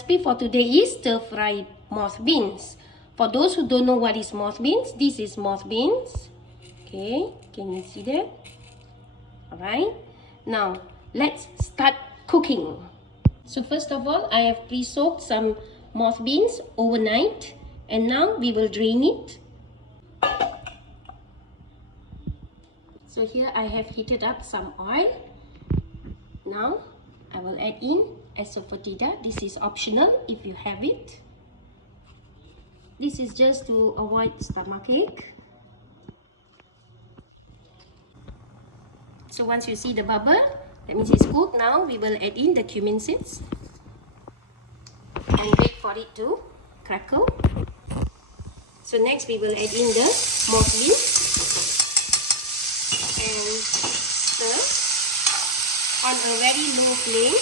recipe for today is stir-fried moth beans. For those who don't know what is moth beans, this is moth beans. Okay, can you see that? Alright, now let's start cooking. So first of all, I have pre-soaked some moth beans overnight, and now we will drain it. So here I have heated up some oil. Now I will add in asafoetida. This is optional if you have it. This is just to avoid stomachache. So once you see the bubble, that means it's cooked. Now we will add in the cumin seeds and wait for it to crackle. So next we will add in the moth beans and stir on a very low flame.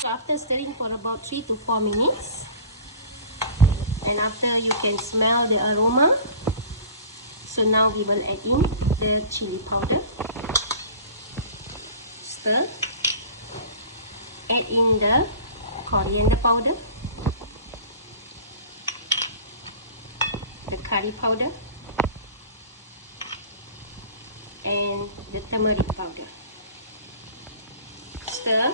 So after stirring for about 3 to 4 minutes, and after you can smell the aroma, so now we will add in the chili powder. Stir. Add in the coriander powder, the curry powder, and the turmeric powder. Stir.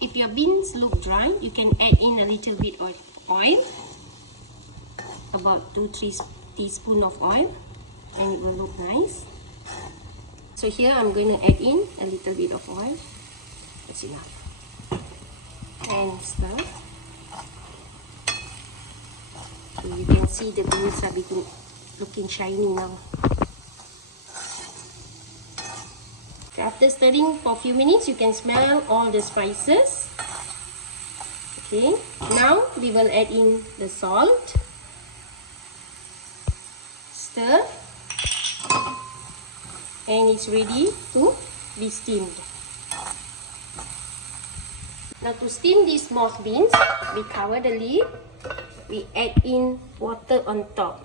If your beans look dry, you can add in a little bit of oil, about 2-3 teaspoons of oil, and it will look nice. So here I'm going to add in a little bit of oil. That's enough. And stir. So you can see the beans are looking shiny now. So after stirring for a few minutes, you can smell all the spices. Okay, now we will add in the salt. Stir, and it's ready to be steamed. Now to steam these moth beans, we cover the lid. We add in water on top.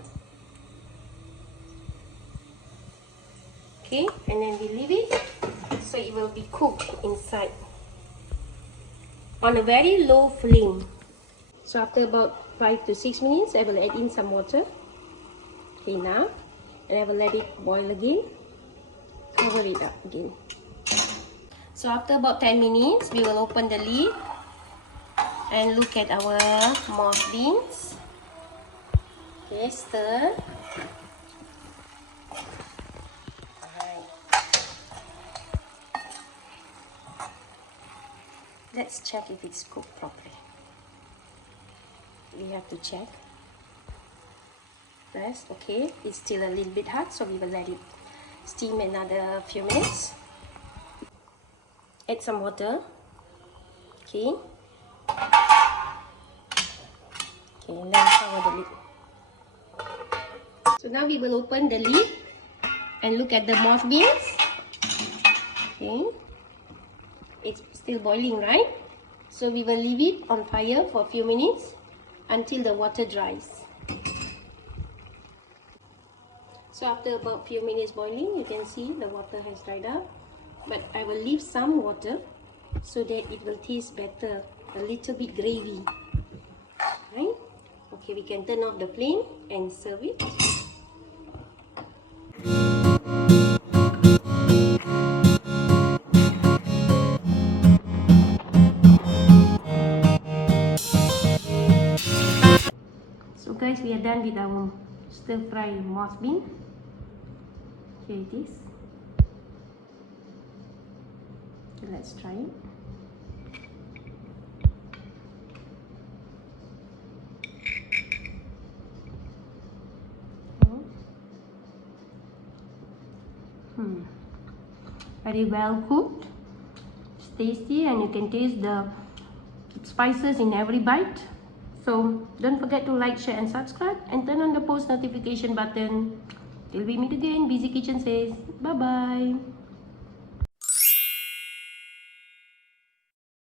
Okay, and then we leave it so it will be cooked inside on a very low flame. So after about 5 to 6 minutes, I will add in some water. Okay, now, and I will let it boil again. Cover it up again. So after about 10 minutes, we will open the lid and look at our moth beans. Okay, stir. Let's check if it's cooked properly. We have to check. Yes, okay, it's still a little bit hot, so we will let it steam another few minutes. Add some water. Okay. Okay, and then cover the lid. So now we will open the lid and look at the moth beans. Okay. It's still boiling, right? So we will leave it on fire for a few minutes until the water dries. So after about a few minutes boiling, you can see the water has dried up. But I will leave some water so that it will taste better, a little bit gravy. Right? Okay, we can turn off the flame and serve it. So guys, we are done with our stir-fry moth bean. Here it is. So let's try it. Very well cooked. It's tasty, and you can taste the spices in every bite. So don't forget to like, share and subscribe, and turn on the post notification button. Till we meet again, Busy Kitchen says bye bye.